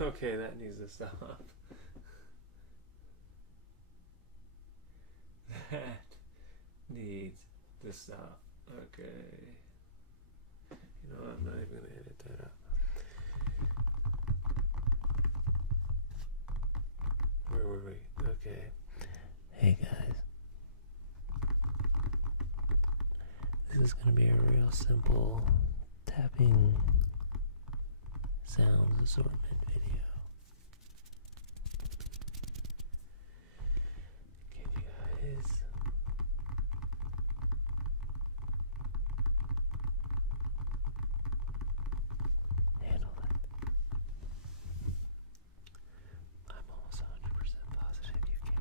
Okay, that needs to stop. That needs to stop. Okay. You know, I'm not even going to edit that out. Where were we? Okay. Hey guys. This is going to be a real simple tapping sounds assortment video. Can you guys handle it? I'm almost 100% positive you can.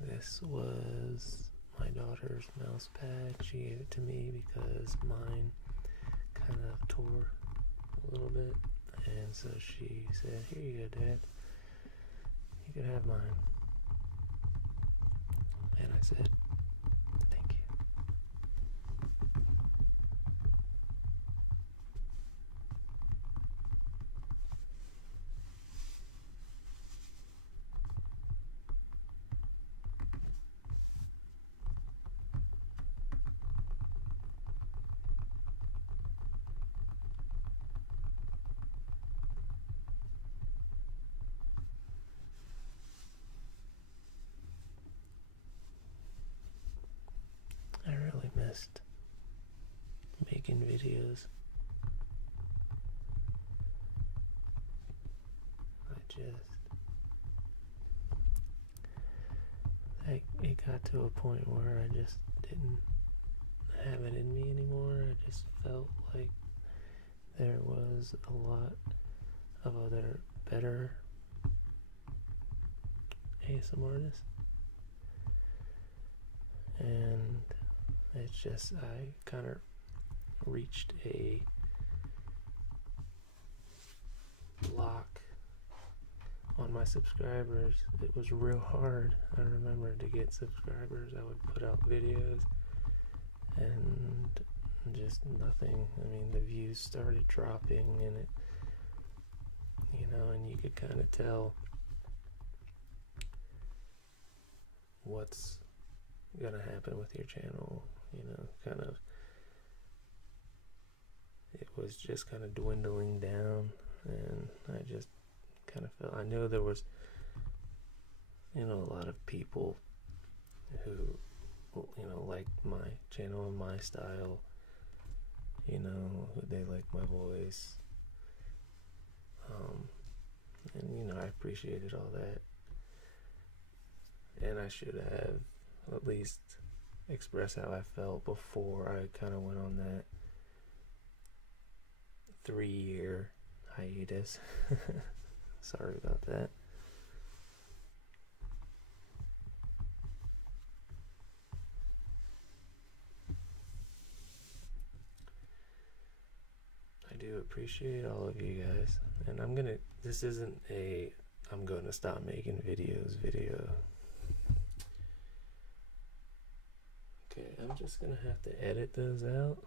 This was my daughter's mouse pad. She gave it to me because mine kind of tore a little bit, and so she said, "Here you go, Dad. You can have mine." And I said, "Thank you." I really missed making videos. It got to a point where I just didn't have it in me anymore. I just felt like there was a lot of other better ASMR artists, and it's just, I kind of reached a block on my subscribers. It was real hard. I remember, to get subscribers. I would put out videos and just nothing. I mean, the views started dropping, and it, you know, and you could kind of tell what's gonna happen with your channel, you know, kind of. It was just kind of dwindling down, and I just kind of felt, I knew there was, you know, a lot of people who, you know, liked my channel and my style, you know, they liked my voice, and, you know, I appreciated all that, and I should have at least expressed how I felt before I kind of went on that 3-year hiatus. Sorry about that. I do appreciate all of you guys, and this isn't a I'm gonna stop making videos video. Okay, I'm just gonna have to edit those out.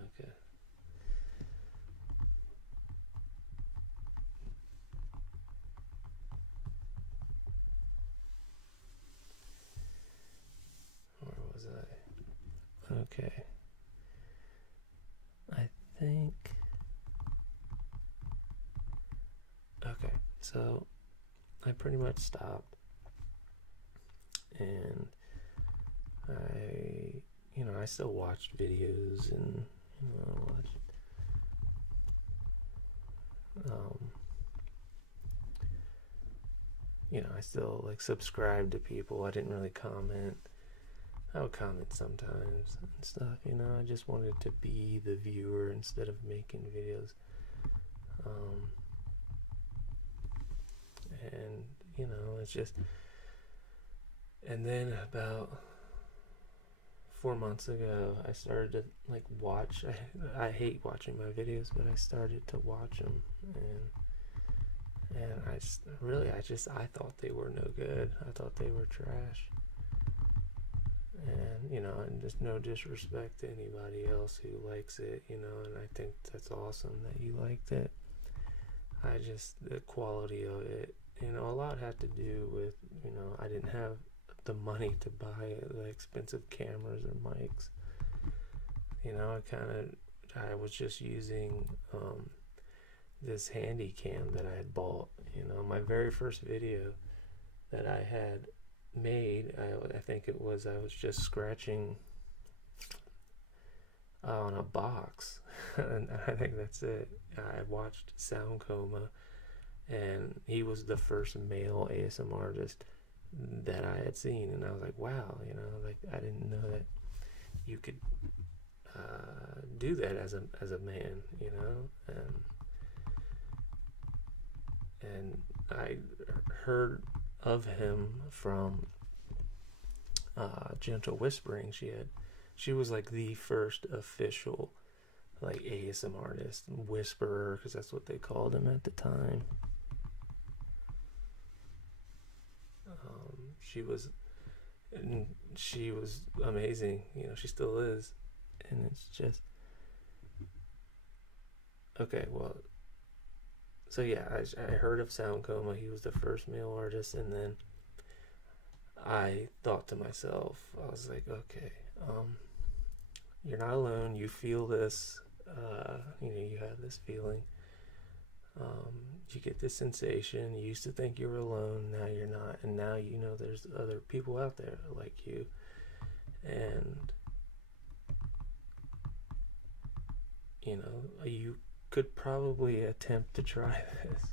Okay. Where was I? Okay. I think. Okay, so I pretty much stopped, and I still watched videos, and I still like subscribe to people. I didn't really comment. I would comment sometimes and stuff, I just wanted to be the viewer instead of making videos. And it's just, and then about 4 months ago, I started to like watch. I hate watching my videos, but I started to watch them, And I thought they were no good. I thought they were trash. And, and just no disrespect to anybody else who likes it, and I think that's awesome that you liked it. The quality of it, a lot had to do with, I didn't have the money to buy the expensive cameras or mics. I was just using this handy cam that I had bought. My very first video that I had made, I think I was just scratching on a box, and I think that's it. I watched Sound Coma, and he was the first male ASMR artist that I had seen, and I was like, wow, like I didn't know that you could do that as a man, and I heard of him from Gentle Whispering. She was like the first official like ASMR artist, whisperer, because that's what they called him at the time. She was amazing, she still is. And it's just okay. Well, so yeah, I heard of Sound Coma. He was the first male artist, and then I thought to myself, I was like, okay, you're not alone. You feel this. You have this feeling. You get this sensation. You used to think you were alone. Now you're not, and now there's other people out there like you, and you could probably attempt to try this.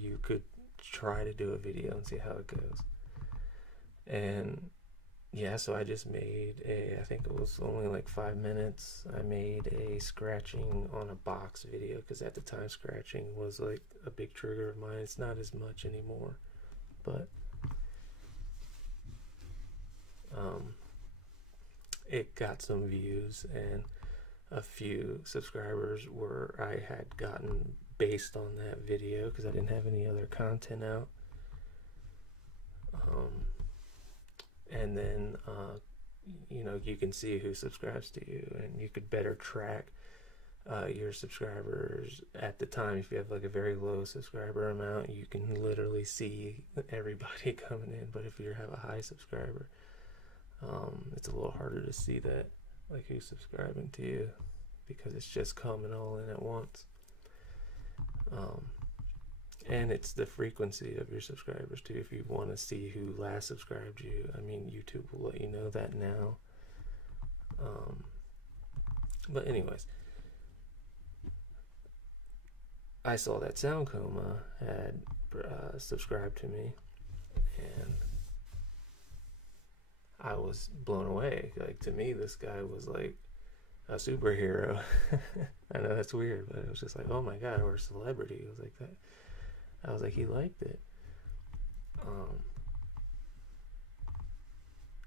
You could try to do a video and see how it goes. And yeah, so I just made I think it was only like 5 minutes. I made a scratching on a box video, because at the time scratching was like a big trigger of mine. It's not as much anymore, but it got some views, and a few subscribers I had gotten based on that video, because I didn't have any other content out. And then you can see who subscribes to you, and you could better track your subscribers at the time. If you have like a very low subscriber amount, you can literally see everybody coming in. But if you have a high subscriber, it's a little harder to see that, like who's subscribing to you, because it's just coming all in at once. And it's the frequency of your subscribers too. If you want to see who last subscribed you, YouTube will let you know that now. But anyways, I saw that Sound Coma had subscribed to me, and I was blown away. Like, to me, this guy was like a superhero. I know that's weird, but it was just like, oh my god, or a celebrity. It was like that. I was like, he liked it.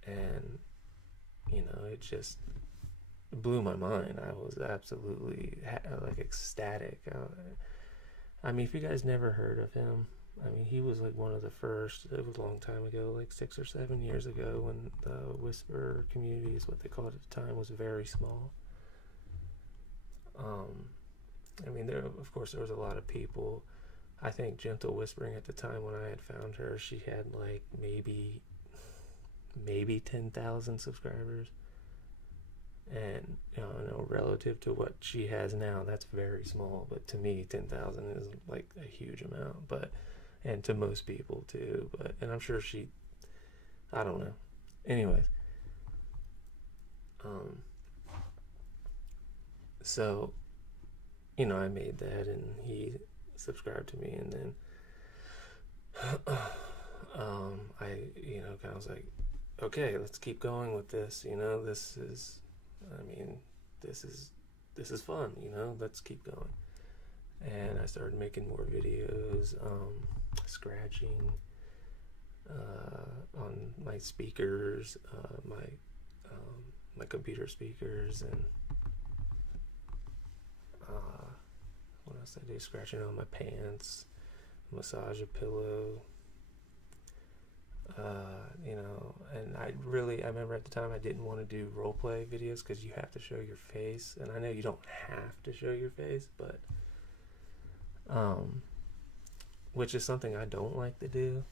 And it just blew my mind. I was absolutely like ecstatic. If you guys never heard of him, he was like one of the first. It was a long time ago, like 6 or 7 years ago, when the whisper community, is what they called it at the time, was very small. Of course, there was a lot of people. I think Gentle Whispering at the time, when I had found her, she had like maybe 10,000 subscribers. And relative to what she has now, that's very small. But to me, 10,000 is like a huge amount. And to most people too. And I'm sure I don't know. Anyways, so I made that, and he subscribed to me, and then I kind of was like, okay, let's keep going with this. This is fun. Let's keep going. And I started making more videos, scratching on my speakers, my computer speakers, and what else I do? Scratching on my pants, massage a pillow. You know, and I remember at the time I didn't want to do role play videos because you have to show your face, and I know you don't have to show your face, but which is something I don't like to do.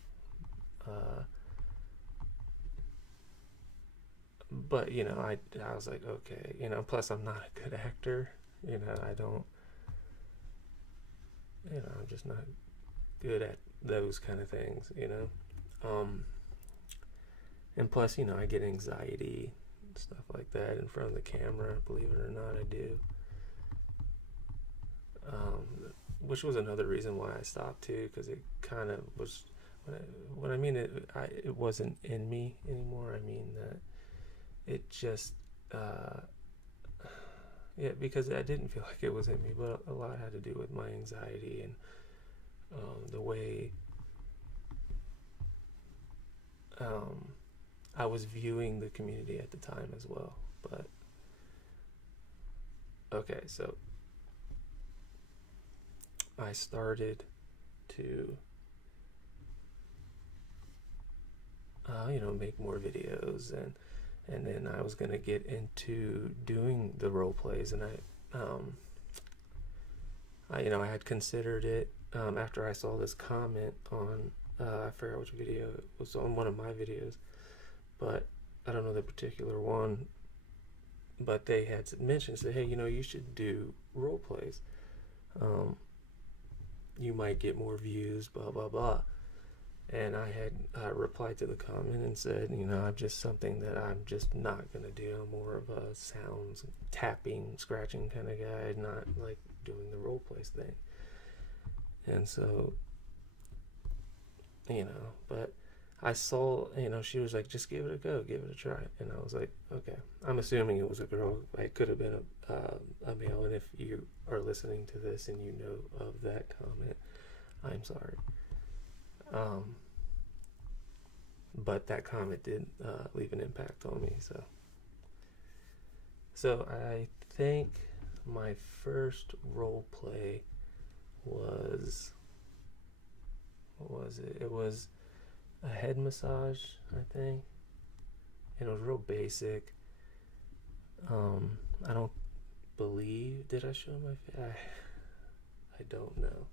But you know, I was like, okay, you know, plus I'm not a good actor, you know, I'm just not good at those kind of things, you know. And plus, you know, I get anxiety, stuff like that in front of the camera, believe it or not, I do. Which was another reason why I stopped too, because it kind of was, when I mean it wasn't in me anymore, I mean that it just, yeah, because I didn't feel like it was in me, but a lot had to do with my anxiety and the way I was viewing the community at the time as well. But okay, so I started to you know, make more videos, and then I was gonna get into doing the role plays, and I you know, I had considered it after I saw this comment on I forgot which video it was, on one of my videos, but I don't know the particular one, but they had mentioned, said, hey, you know, you should do role plays, you might get more views, blah blah blah. And I had replied to the comment and said, you know, I'm just something that I'm just not gonna do. I'm more of a sounds, tapping, scratching kind of guy, not like doing the role plays thing. And so, you know, but I saw, you know, she was like, just give it a go, give it a try. And I was like, okay. I'm assuming it was a girl. It could have been a male. And if you are listening to this and you know of that comment, I'm sorry. But that comment did leave an impact on me. So I think my first role play was, what was it? It was a head massage, I think. And it was real basic. I don't believe, did I show my face? I don't know.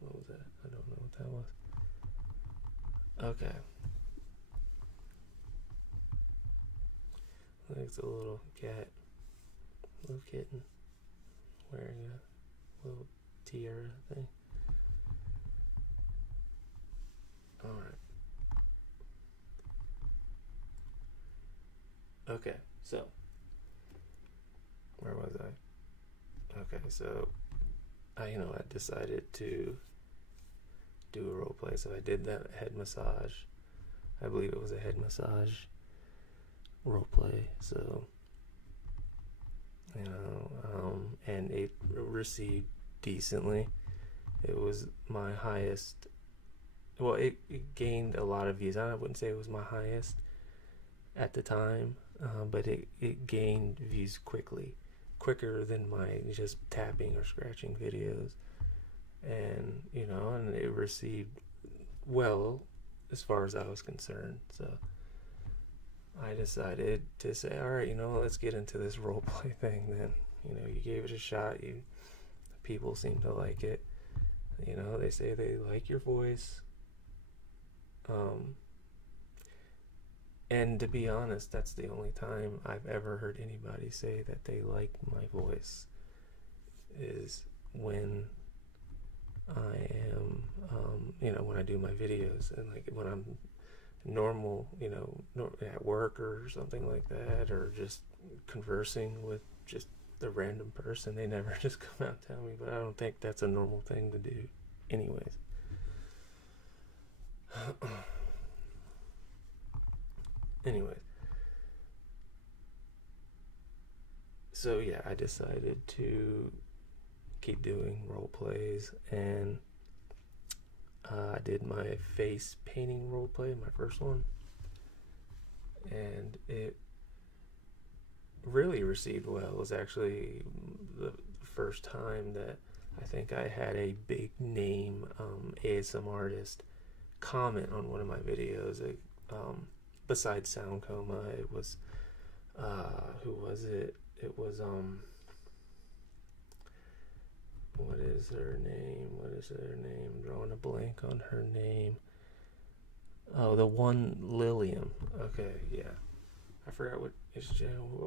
What was that? I don't know what that was. Okay. I think it's a little cat, little kitten, wearing a little tiara thing. Alright. Okay, so where was I? Okay, so I decided to do a role play, so I did that head massage. I believe it was a head massage role play. So and it received decently. It was my highest. Well, it gained a lot of views. I wouldn't say it was my highest at the time, but it gained views quicker than my just tapping or scratching videos. And and it received well as far as I was concerned. So I decided to say, all right, let's get into this role play thing then. You gave it a shot. People seem to like it. They say they like your voice. And to be honest, that's the only time I've ever heard anybody say that they like my voice, is when I am, when I do my videos, and like when I'm normal, at work or something like that, or just conversing with just the random person, they never just come out and tell me. But I don't think that's a normal thing to do anyways. Anyways, so yeah, I decided to keep doing role plays, and I did my face painting role play, my first one, and it really received well. It was actually the first time that I think I had a big name ASM artist comment on one of my videos. Besides Sound Coma, it was who was it? It was what is her name? I'm drawing a blank on her name. Oh, the one Lilium. Okay, yeah. I forgot what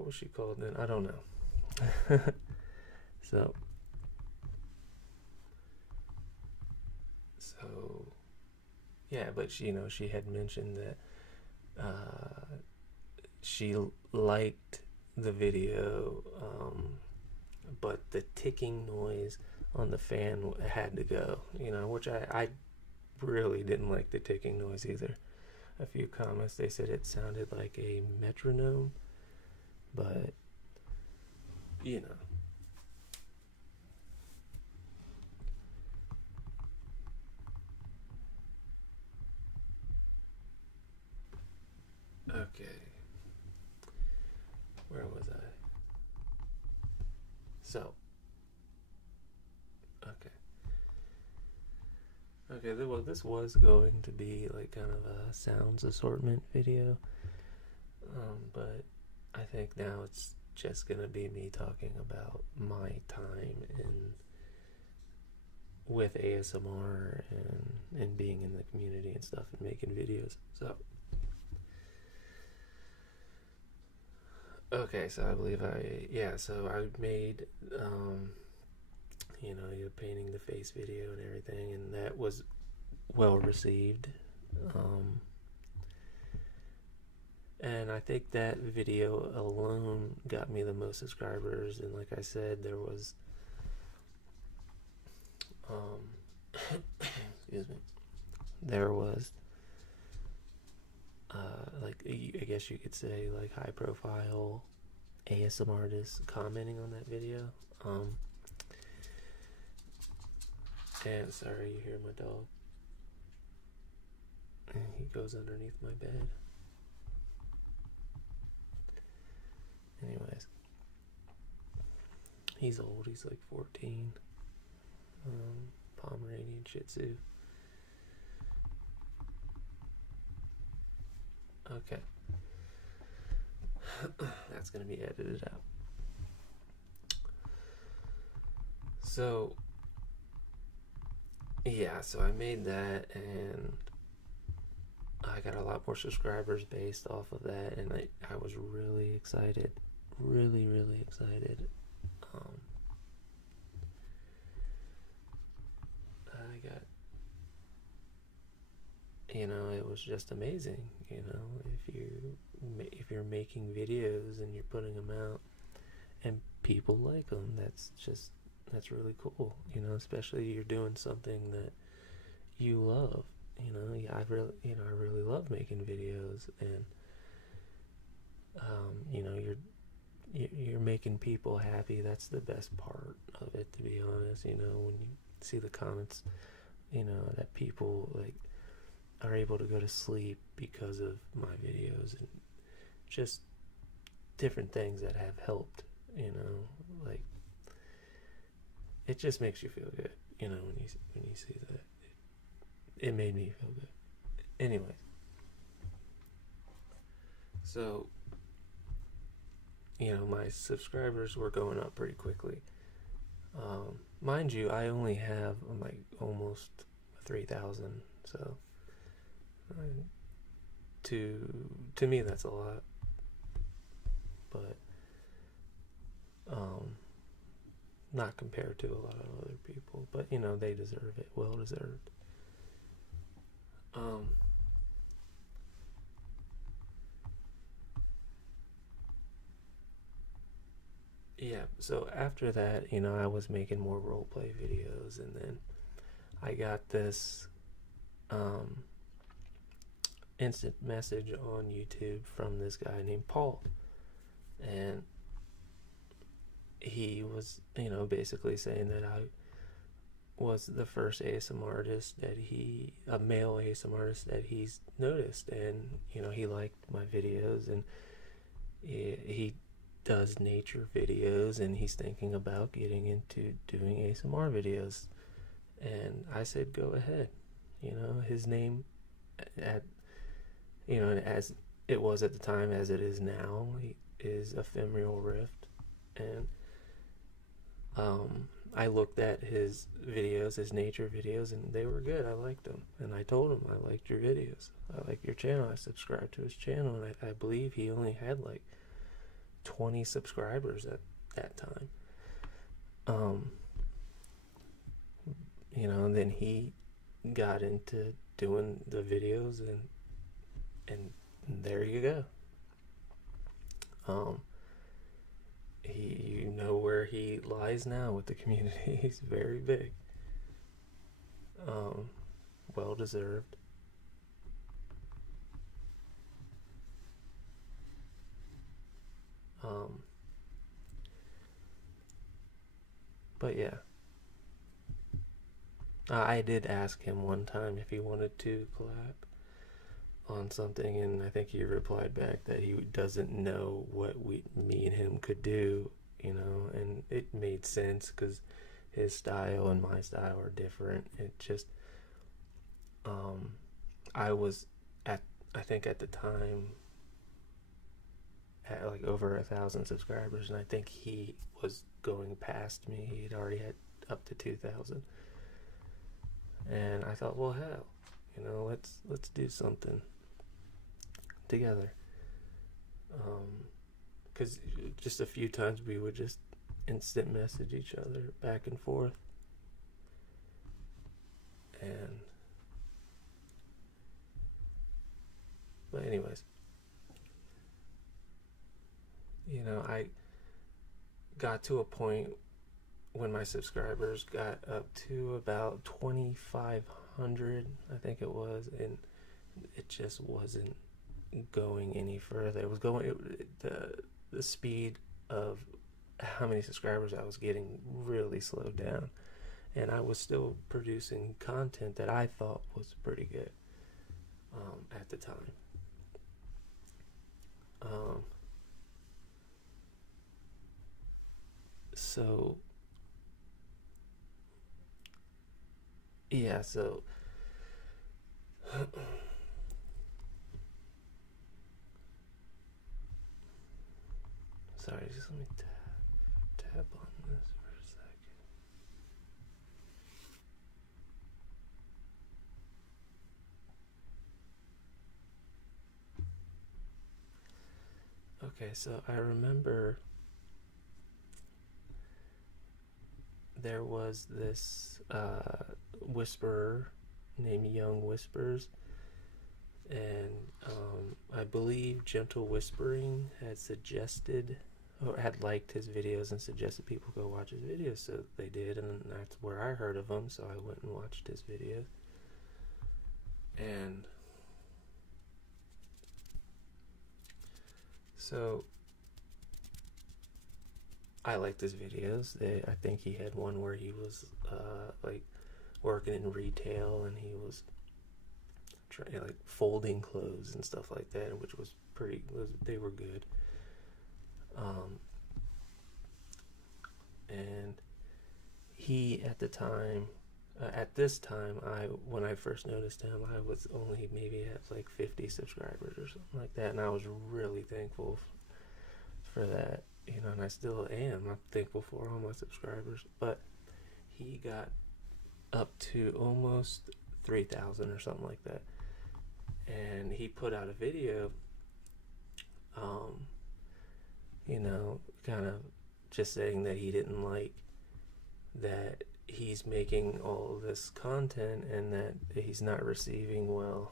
was she called then? I don't know. So yeah, but she had mentioned that she liked the video, but the ticking noise on the fan had to go, which I really didn't like the ticking noise either. A few comments, they said it sounded like a metronome, but okay, where was I? So okay, well, this was going to be like kind of a sounds assortment video, but I think now it's just gonna be me talking about my time with ASMR and being in the community and stuff and making videos. So okay, so I believe I made you're painting the face video and everything, and that was well received, and I think that video alone got me the most subscribers. And like I said, there was excuse me, there was like, I guess you could say, like, high profile ASM artists commenting on that video. And sorry, you hear my dog. And he goes underneath my bed. Anyways, he's old. He's like 14. Pomeranian Shih Tzu. Okay. That's going to be edited out. So yeah, so I made that, and I got a lot more subscribers based off of that, and I was really excited. Really, really excited. I got, it was just amazing. If you're making videos and you're putting them out and people like them, that's really cool. Especially you're doing something that you love. I really love making videos, and you're making people happy. That's the best part of it, to be honest. When you see the comments, that people are able to go to sleep because of my videos, and just different things that have helped. It just makes you feel good. When you see that. It made me feel good. Anyways, so my subscribers were going up pretty quickly. Mind you, I only have almost 3,000, so to me that's a lot, but not compared to a lot of other people. But they deserve it, well deserved. Yeah, so after that, I was making more roleplay videos, and then I got this instant message on YouTube from this guy named Paul, and he was, basically saying that I was the first ASM artist a male ASM artist that he's noticed, and he liked my videos, and he does nature videos, and he's thinking about getting into doing ASMR videos. And I said, go ahead. You know, his name, at as it was at the time, as it is now, is Ephemeral Rift. And I looked at his videos, his nature videos, and they were good. I liked them. And I told him, I liked your videos. I like your channel. I subscribed to his channel, and I believe he only had like 20 subscribers at that time. And then he got into doing the videos, and there you go. You know where he lies now with the community. He's very big. Well deserved. But yeah, I did ask him one time if he wanted to collab on something, and I think he replied back that he doesn't know what me and him could do, and it made sense because his style and my style are different. It just, I was I think at the time, at like over 1,000 subscribers, and I think he was going past me. He'd already had up to 2,000, and I thought, well, hell, let's do something together. Because just a few times we would just instant message each other back and forth, but anyways, I got to a point when my subscribers got up to about 2,500, I think it was, and it just wasn't going any further. It was going, the speed of how many subscribers I was getting really slowed down, and I was still producing content that I thought was pretty good at the time. So yeah, so sorry, just let me tap on this for a second. Okay, so I remember there was this whisperer named Young Whispers, and I believe Gentle Whispering had suggested or had liked his videos and suggested people go watch his videos, so they did, and that's where I heard of him, so I went and watched his videos. And so I liked his videos. I think he had one where he was like working in retail, and he was trying like folding clothes and stuff like that, which was they were good. And he at this time, when I first noticed him, I was only maybe at like 50 subscribers or something like that, and I was really thankful for that, and I still am. I'm thankful for all my subscribers, but he got up to almost 3,000 or something like that, and he put out a video, kind of just saying that he didn't like that he's making all this content and that he's not receiving well,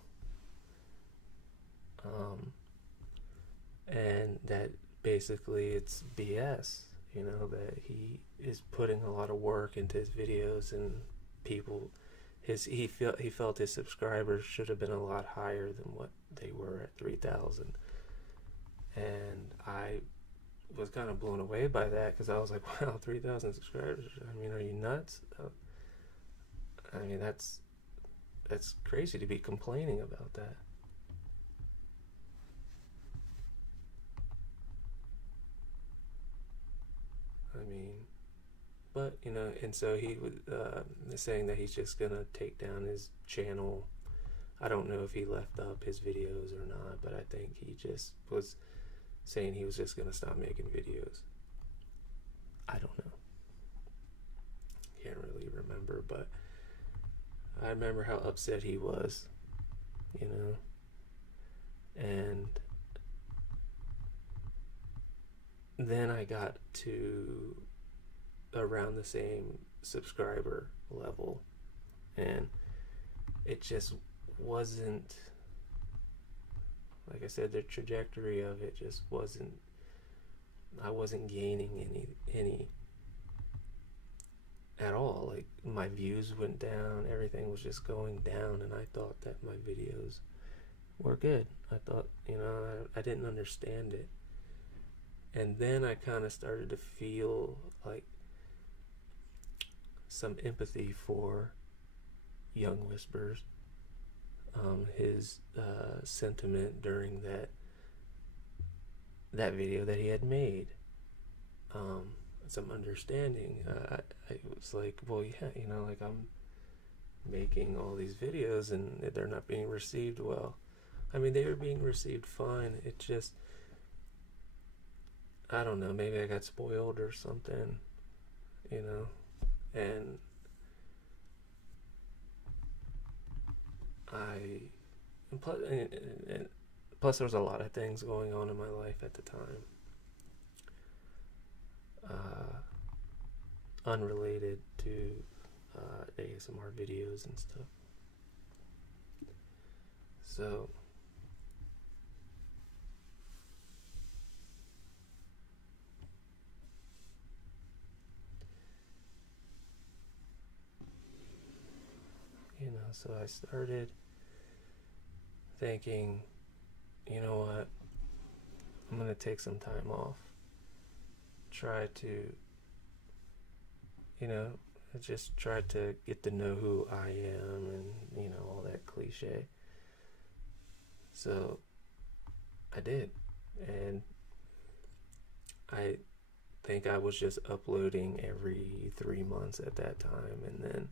and that basically it's BS, that he is putting a lot of work into his videos, and he felt his subscribers should have been a lot higher than what they were at 3,000, and I was kind of blown away by that, because I was like, wow, 3,000 subscribers, I mean, are you nuts? I mean, that's crazy to be complaining about that. but you know, and so he was saying that he's just gonna take down his channel. I don't know if he left up his videos or not, but I think he just was saying he was just gonna stop making videos. I don't know. Can't really remember, but I remember how upset he was, you know. And then I got to around the same subscriber level, and it just wasn't, like I said, the trajectory of it just wasn't, I wasn't gaining any at all. Like, my views went down, everything was just going down, and I thought that my videos were good. I thought, you know, I didn't understand it. And then I kind of started to feel like some empathy for Young Whispers, his sentiment during that video that he had made, some understanding. I was like, well, yeah, you know, like, I'm making all these videos and they're not being received well. I mean, they were being received fine. It just, I don't know, maybe I got spoiled or something, you know. And plus there was a lot of things going on in my life at the time, unrelated to ASMR videos and stuff. So you know, so I started thinking, you know what, I'm gonna take some time off, try to, you know, just try to get to know who I am, and, you know, all that cliche. So I did, and I think I was just uploading every 3 months at that time, and then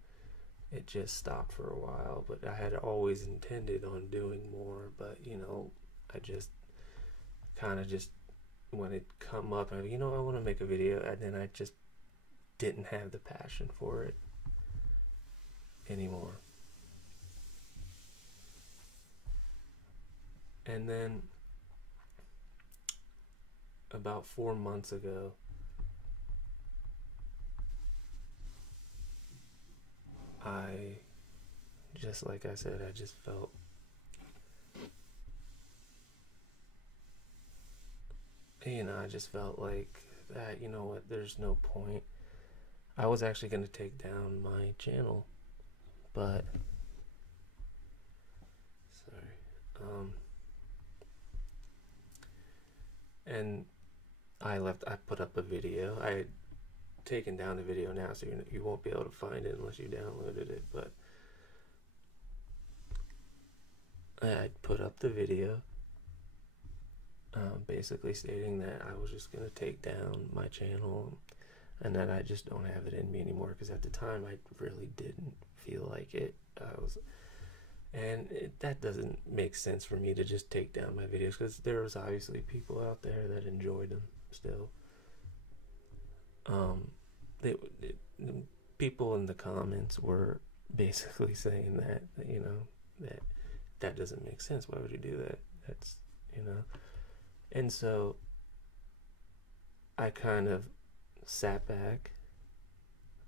it just stopped for a while. But I had always intended on doing more, but, you know, I just kind of just, when it come up, you know, I want to make a video, and then I just didn't have the passion for it anymore. And then about 4 months ago, I, just like I said, I just felt, you know, I just felt like that, you know what, there's no point. I was actually going to take down my channel, but, sorry, and I put up a video. I had taken down the video now, so you won't be able to find it unless you downloaded it, but I put up the video, basically stating that I was just going to take down my channel, and that I just don't have it in me anymore, because at the time I really didn't feel like it. That doesn't make sense for me to just take down my videos, because there was obviously people out there that enjoyed them still. People in the comments were basically saying that, you know, that doesn't make sense. Why would you do that? That's, you know. And so I kind of sat back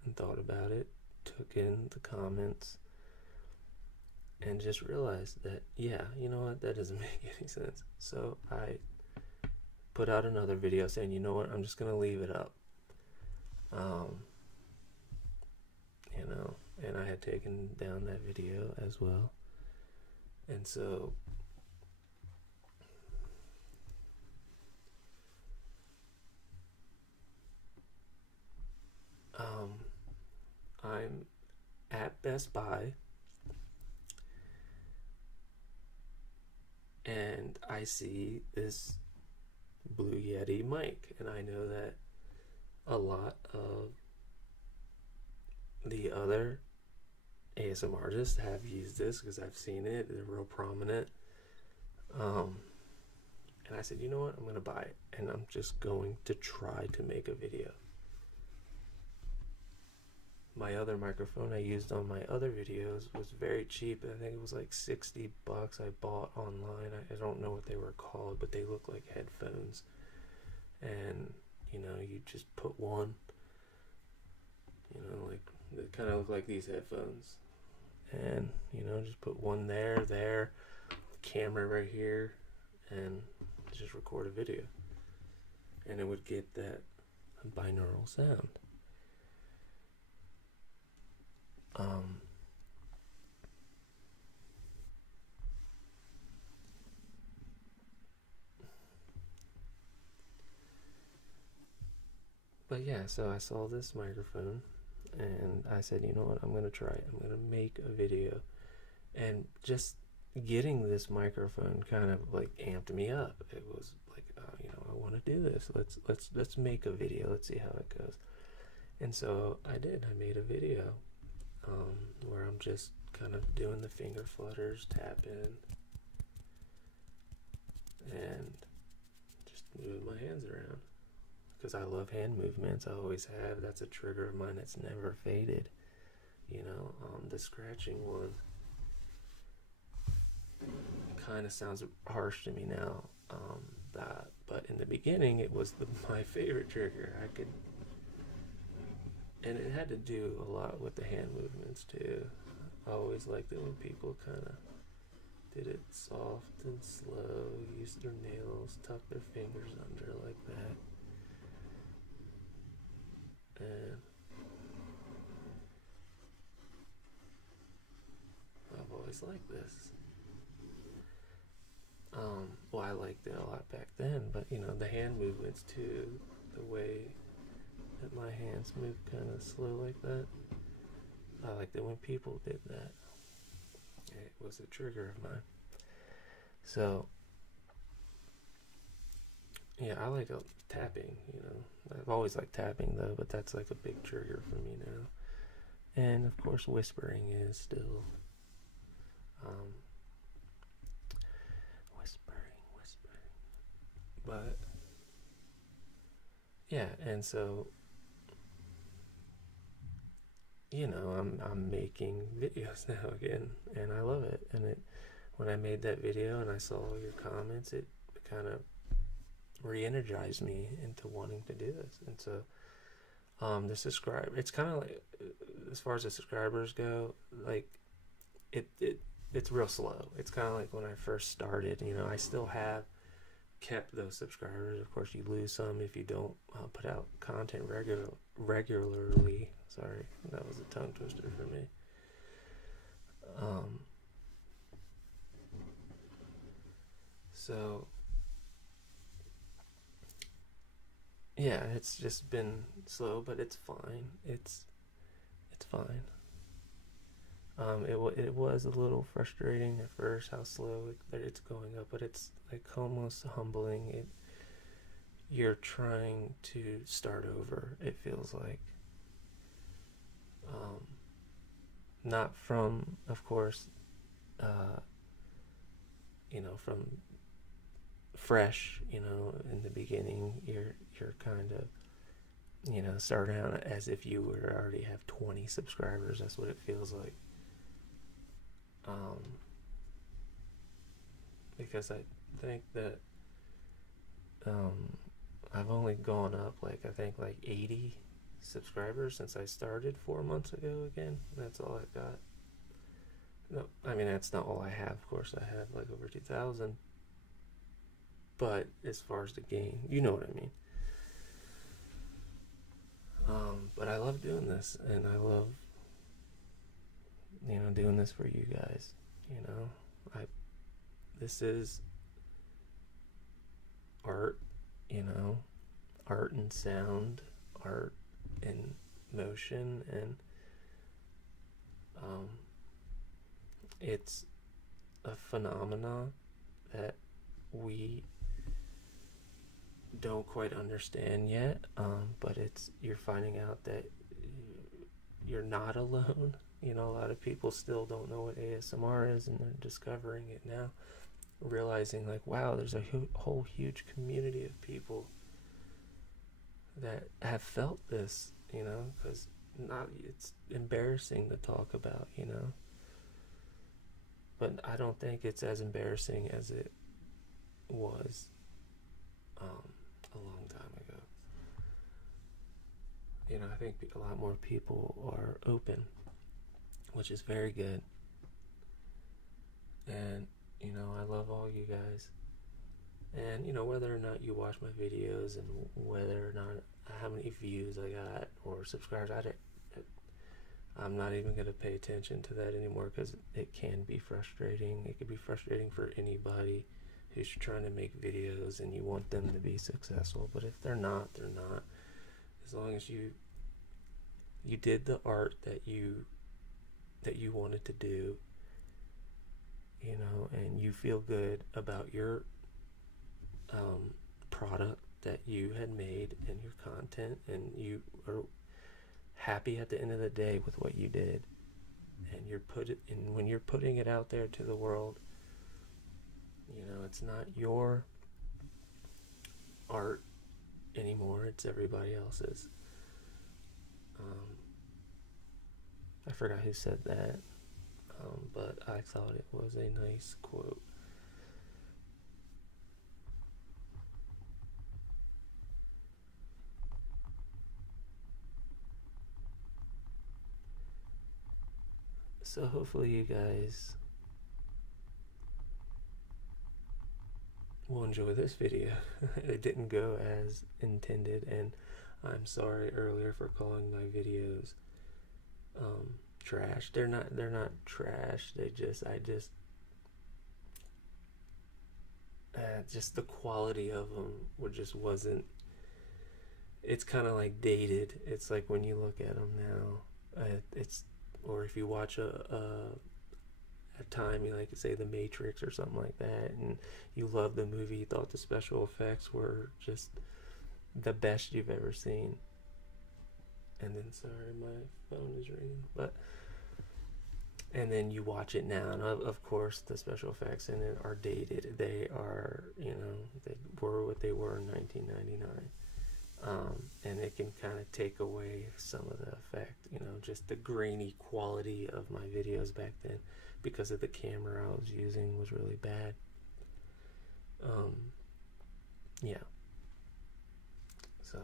and thought about it, took in the comments, and just realized that, yeah, you know what, that doesn't make any sense. So I put out another video saying, you know what, I'm just gonna leave it up. You know, and I had taken down that video as well. And so I'm at Best Buy, and I see this Blue Yeti mic, and I know that a lot of the other ASMR artists have used this because I've seen it. They're real prominent. And I said, you know what? I'm going to buy it. And I'm just going to try to make a video. My other microphone I used on my other videos was very cheap. I think it was like $60 I bought online. I don't know what they were called, but they look like headphones. And, you know, you just put one, you know, like, they kind of look like these headphones. And, you know, just put one there, camera right here, and just record a video. And it would get that binaural sound. But yeah, so I saw this microphone and I said, you know what, I'm going to try it. I'm going to make a video. And just getting this microphone kind of like amped me up. It was like, you know, I want to do this. Let's make a video. Let's see how it goes. And so I did. I made a video where I'm just kind of doing the finger flutters, tapping, and just moving my hands around. Because I love hand movements. I always have. That's a trigger of mine that's never faded. You know, the scratching one kind of sounds harsh to me now. But in the beginning, it was my favorite trigger. And it had to do a lot with the hand movements too. I always liked it when people kind of did it soft and slow, used their nails, tucked their fingers under like that. And I've always liked this. Well, I liked it a lot back then, but you know, the hand movements too, the way that my hands move kind of slow like that. I liked it when people did that. It was a trigger of mine. So, yeah, I like tapping, you know. I've always liked tapping though, but that's like a big trigger for me now. And of course, whispering is still whispering. But yeah, and so, you know, I'm making videos now again, and I love it. And when I made that video and I saw all your comments, it kind of re-energized me into wanting to do this. And so it's kind of like, as far as the subscribers go, like it's real slow. It's kind of like when I first started, you know. I still have kept those subscribers. Of course, you lose some if you don't put out content regularly. Sorry, that was a tongue twister for me. So yeah, it's just been slow, but it's fine. It's fine. It was a little frustrating at first how slow it's going up, but it's like almost humbling. You're trying to start over, it feels like. Not from, of course, you know, from fresh, you know, in the beginning. You're kind of, you know, starting out as if you would already have 20 subscribers. That's what it feels like. Because I think that I've only gone up like 80 subscribers since I started 4 months ago again. That's all I've got. No, I mean, that's not all I have. Of course, I have like over 2,000. But as far as the gain, you know what I mean. But I love doing this, and I love, you know, doing this for you guys. You know, this is art, you know, art and sound, art and motion, and it's a phenomena that we don't quite understand yet, but you're finding out that you're not alone. You know, a lot of people still don't know what ASMR is, and they're discovering it now, realizing like, wow, there's a whole huge community of people that have felt this, you know, because it's embarrassing to talk about, you know, but I don't think it's as embarrassing as it was a long time ago. You know, I think a lot more people are open, which is very good. And, you know, I love all you guys. And, you know, whether or not you watch my videos and whether or not how many views I got or subscribers, I'm not even going to pay attention to that anymore, because it can be frustrating. It could be frustrating for anybody who's trying to make videos and you want them to be successful. But if they're not, they're not. As long as you did the art that you wanted to do, you know, and you feel good about your product that you had made and your content, and you are happy at the end of the day with what you did, and when you're putting it out there to the world, you know, it's not your art anymore, it's everybody else's. I forgot who said that, but I thought it was a nice quote. So hopefully you guys will enjoy this video. It didn't go as intended, and I'm sorry earlier for calling my videos trash. They're not trash. Just the quality of them wasn't. It's kind of like dated. It's like when you look at them now, or if you watch a time, you like to say The Matrix or something like that, and you love the movie, you thought the special effects were just the best you've ever seen, and then, sorry, my phone is ringing, and then you watch it now, and of course the special effects in it are dated. They are, you know, they were what they were in 1999. And it can kind of take away some of the effect, you know, just the grainy quality of my videos back then, because of the camera I was using was really bad. Yeah. So